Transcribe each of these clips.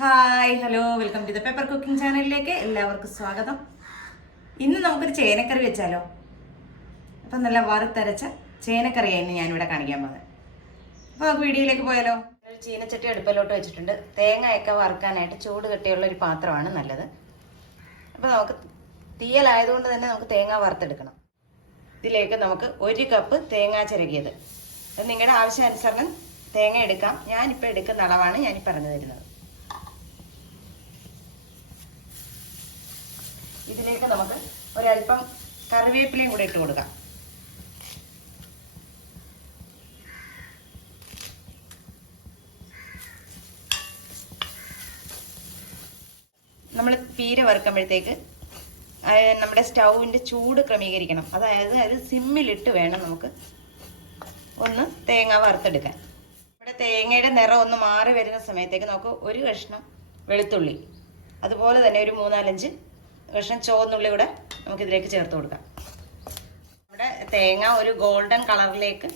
Hi hello welcome to the paper cooking ചാനലിലേക്ക് എല്ലാവർക്കും സ്വാഗതം. ഇന്ന് നമുക്കൊരു ചേനക്കറി വെച്ചാലോ? അപ്പം നല്ല വറുത്തരച്ച ചേനക്കറിയായിരുന്നു ഞാനിവിടെ കാണിക്കാൻ പോകുന്നത് അപ്പോൾ നമുക്ക് വീഡിയോയിലേക്ക് പോയാലോ? ഒരു ചീനച്ചട്ടി അടുപ്പിലോട്ട് വെച്ചിട്ടുണ്ട്. തേങ്ങയൊക്കെ വറുക്കാനായിട്ട് ചൂട് കെട്ടിയുള്ള ഒരു പാത്രമാണ് നല്ലത്. അപ്പോൾ നമുക്ക് തീയലായതുകൊണ്ട് തന്നെ നമുക്ക് തേങ്ങ വറുത്തെടുക്കണം. ഇതിലേക്ക് നമുക്ക് ഒരു കപ്പ് തേങ്ങ ചിരകിയത്. അത് നിങ്ങളുടെ ആവശ്യാനുസരണം തേങ്ങ എടുക്കാം. ഞാനിപ്പോൾ എടുക്കുന്ന അളവാണ് ഞാനീ പറഞ്ഞു തരുന്നത്. ഇതിലേക്ക് നമുക്ക് ഒരല്പം കറിവേപ്പിലയും കൂടെ ഇട്ട് കൊടുക്കാം. നമ്മൾ പീര വറുക്കുമ്പോഴത്തേക്ക് നമ്മുടെ സ്റ്റൗവിന്റെ ചൂട് ക്രമീകരിക്കണം. അതായത് അത് സിമ്മിലിട്ട് വേണം നമുക്ക് ഒന്ന് തേങ്ങ വറുത്തെടുക്കാൻ. ഇവിടെ തേങ്ങയുടെ നിറം ഒന്ന് മാറി വരുന്ന സമയത്തേക്ക് നമുക്ക് ഒരു കഷ്ണം വെളുത്തുള്ളി അതുപോലെ തന്നെ ഒരു മൂന്നാലഞ്ച് കഷ്ണം ചുവന്നുള്ളി കൂടെ നമുക്കിതിലേക്ക് ചേർത്ത് കൊടുക്കാം. നമ്മുടെ തേങ്ങ ഒരു ഗോൾഡൻ കളറിലേക്ക്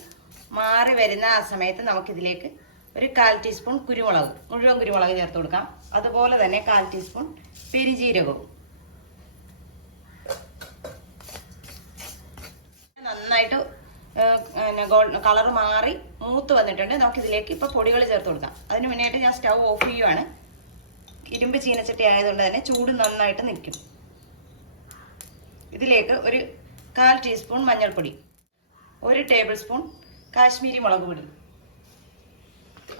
മാറി വരുന്ന ആ സമയത്ത് നമുക്കിതിലേക്ക് ഒരു കാൽ ടീസ്പൂൺ കുരുമുളക് മുഴുവൻ കുരുമുളക് ചേർത്ത് കൊടുക്കാം. അതുപോലെ തന്നെ കാൽ ടീസ്പൂൺ പെരിജീരകവും. നന്നായിട്ട് കളർ മാറി മൂത്ത് വന്നിട്ടുണ്ട്. നമുക്ക് ഇതിലേക്ക് ഇപ്പോൾ പൊടികൾ ചേർത്ത് കൊടുക്കാം. അതിന് മുന്നേയായിട്ട് ഞാൻ സ്റ്റൗ ഓഫ് ചെയ്യുവാണ്. ഇരുമ്പ് ചീനച്ചട്ടി ആയതുകൊണ്ട് തന്നെ ചൂട് നന്നായിട്ട് നിൽക്കും. ഇതിലേക്ക് ഒരു കാൽ ടീസ്പൂൺ മഞ്ഞൾപ്പൊടി ഒരു ടേബിൾ സ്പൂൺ കാശ്മീരി മുളക് പൊടി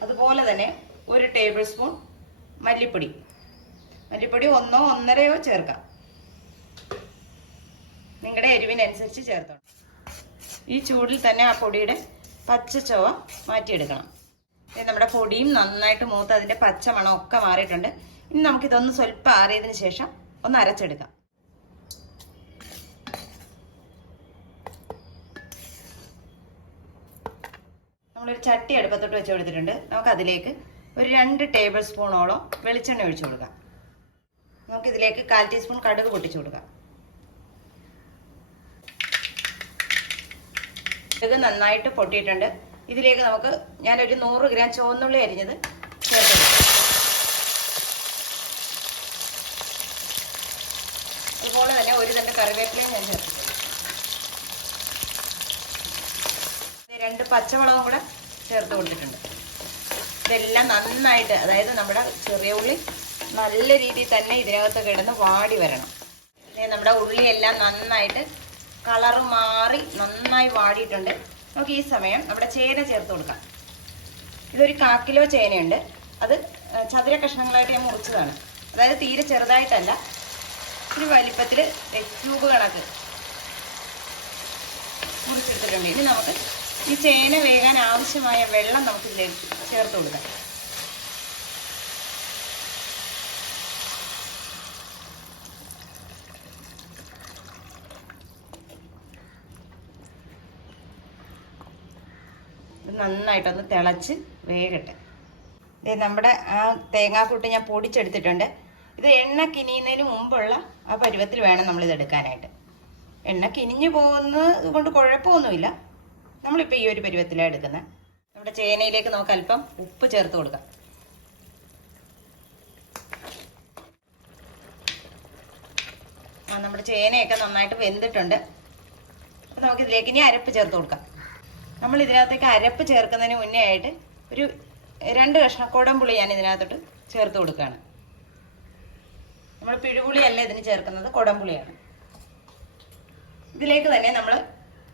അതുപോലെ തന്നെ ഒരു ടേബിൾ സ്പൂൺ മല്ലിപ്പൊടി. മല്ലിപ്പൊടി ഒന്നോ ഒന്നരയോ ചേർക്കാം. നിങ്ങളുടെ എരിവിനനുസരിച്ച് ചേർത്തോണം ഈ ചൂടിൽ തന്നെ ആ പൊടിയുടെ പച്ച ചുവ മാറ്റിയെടുക്കണം നമ്മുടെ പൊടിയും നന്നായിട്ട് മൂത്ത് അതിന്റെ പച്ച മണമൊക്കെ മാറിയിട്ടുണ്ട്. ഇനി നമുക്കിതൊന്ന് സ്വല്പം ആറിയതിന് ശേഷം ഒന്ന് അരച്ചെടുക്കാം. നമ്മളൊരു ചട്ടി അടുപ്പത്തോട്ട് വെച്ച് കൊടുത്തിട്ടുണ്ട്. നമുക്ക് അതിലേക്ക് ഒരു രണ്ട് ടേബിൾ സ്പൂണോളം വെളിച്ചെണ്ണ ഒഴിച്ചു കൊടുക്കാം. നമുക്ക് ഇതിലേക്ക് കാൽ ടീസ്പൂൺ കടുക് പൊട്ടിച്ചു കൊടുക്കാം. കടുക് നന്നായിട്ട് പൊട്ടിയിട്ടുണ്ട്. ഇതിലേക്ക് നമുക്ക് ഞാനൊരു നൂറ് ഗ്രാം ചുവന്നുള്ളി അരിഞ്ഞത് ചേർത്ത്. അതുപോലെ തന്നെ ഒരു തണ്ട് കറിവേപ്പിലയും ഞാൻ ചേർത്ത് രണ്ട് പച്ചമുളകും കൂടെ ചേർത്ത് കൊടുത്തിട്ടുണ്ട്. ഇതെല്ലാം നന്നായിട്ട് അതായത് നമ്മുടെ ചെറിയ ഉള്ളി നല്ല രീതിയിൽ തന്നെ ഇതിനകത്ത് കിടന്ന് വാടി വരണം. നമ്മുടെ ഉള്ളിയെല്ലാം നന്നായിട്ട് കളർ മാറി നന്നായി വാടിയിട്ടുണ്ട്. നമുക്ക് ഈ സമയം നമ്മുടെ ചേന ചേർത്ത് കൊടുക്കാം. ഇതൊരു കാക്കിലോ കിലോ ചേനയുണ്ട്. അത് ചതുര കഷ്ണങ്ങളായിട്ട് ഞാൻ മുറിച്ചതാണ്. അതായത് തീരെ ചെറുതായിട്ടല്ല. ഒരു വലിപ്പത്തിൽ ക്യൂബ് കണക്ക് മുറിച്ചെടുത്തിട്ടുണ്ട്. ഇനി നമുക്ക് ഈ ചേന വേകാൻ ആവശ്യമായ വെള്ളം നമുക്ക് ഇതിലേക്ക് ചേർത്ത് കൊടുക്കാം. നന്നായിട്ടൊന്ന് തിളച്ച് വേകട്ടെ. ഇത് നമ്മുടെ ആ തേങ്ങാക്കൂട്ട് ഞാൻ പൊടിച്ചെടുത്തിട്ടുണ്ട്. ഇത് എണ്ണ കിനിയുന്നതിന് മുമ്പുള്ള ആ പരുവത്തിൽ വേണം നമ്മളിത് എടുക്കാനായിട്ട്. എണ്ണ കിനിഞ്ഞു പോകുന്നത് കൊണ്ട് കുഴപ്പമൊന്നുമില്ല. നമ്മളിപ്പോൾ ഈ ഒരു പരുവത്തിലാണ് എടുക്കുന്നത് നമ്മുടെ ചേനയിലേക്ക് നമുക്ക് അല്പം ഉപ്പ് ചേർത്ത് കൊടുക്കാം. നമ്മുടെ ചേനയൊക്കെ നന്നായിട്ട് വെന്തിട്ടുണ്ട്. അപ്പം നമുക്കിതിലേക്ക് ഇനി അരപ്പ് ചേർത്ത് കൊടുക്കാം. നമ്മൾ ഇതിനകത്തേക്ക് അരപ്പ് ചേർക്കുന്നതിന് മുന്നേ ആയിട്ട് ഒരു രണ്ട് കഷ്ണം കുടംപുളി ഞാൻ ഇതിനകത്തോട്ട് ചേർത്ത് കൊടുക്കുകയാണ്. നമ്മൾ പിഴുപുളിയല്ല ഇതിന് ചേർക്കുന്നത് കുടംപുളിയാണ് ഇതിലേക്ക് തന്നെ നമ്മൾ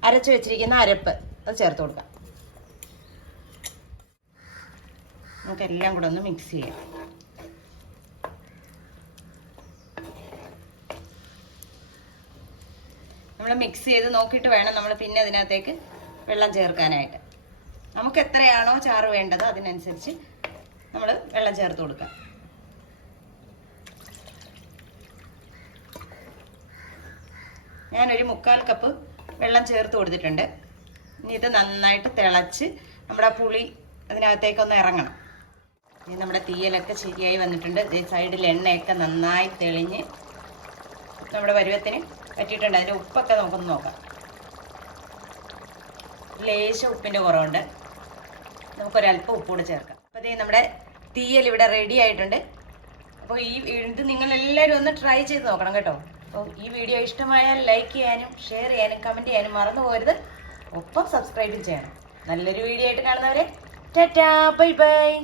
അരച്ചു വെച്ചിരിക്കുന്ന അരപ്പ്. അത് ചേർത്ത് കൊടുക്കാം. നമുക്ക് എല്ലാം കൂടെ ഒന്ന് മിക്സ് ചെയ്യാം. നമ്മൾ മിക്സ് ചെയ്ത് നോക്കിയിട്ട് വേണം നമ്മൾ പിന്നെ അതിനകത്തേക്ക് വെള്ളം ചേർക്കാനായിട്ട്. നമുക്ക് എത്രയാണോ ചാറ് വേണ്ടത് അതിനനുസരിച്ച് നമ്മൾ വെള്ളം ചേർത്ത് കൊടുക്കാം. ഞാനൊരു മുക്കാൽ കപ്പ് വെള്ളം ചേർത്ത് കൊടുത്തിട്ടുണ്ട്. ഇനി ഇത് നന്നായിട്ട് തിളച്ച് നമ്മുടെ പുളി അതിനകത്തേക്കൊന്ന് ഇറങ്ങണം. ഇനി നമ്മുടെ തീയലൊക്കെ ശരിയായി വന്നിട്ടുണ്ട്. സൈഡിൽ എണ്ണയൊക്കെ നന്നായി തെളിഞ്ഞ് നമ്മുടെ പരുവത്തിന് പറ്റിയിട്ടുണ്ട്. അതിന്റെ ഉപ്പൊക്കെ നമുക്കൊന്ന് നോക്കാം. ലേശ ഉപ്പിന്റെ കുറവുണ്ട്. നമുക്കൊരല്പം ഉപ്പുകൂടെ ചേർക്കാം. അപ്പോൾ ഇതേ നമ്മുടെ തീയൽ ഇവിടെ റെഡി ആയിട്ടുണ്ട്. അപ്പോൾ ഈ ഇത് നിങ്ങളെല്ലാവരും ഒന്ന് ട്രൈ ചെയ്ത് നോക്കണം കേട്ടോ. അപ്പോൾ ഈ വീഡിയോ ഇഷ്ടമായാൽ ലൈക്ക് ചെയ്യാനും ഷെയർ ചെയ്യാനും കമന്റ് ചെയ്യാനും മറന്നു പോരുത് ഒപ്പം സബ്സ്ക്രൈബും ചെയ്യണം. നല്ലൊരു വീഡിയോ ആയിട്ട് കാണുന്നവരെ ടാറ്റാ ബൈ ബൈ.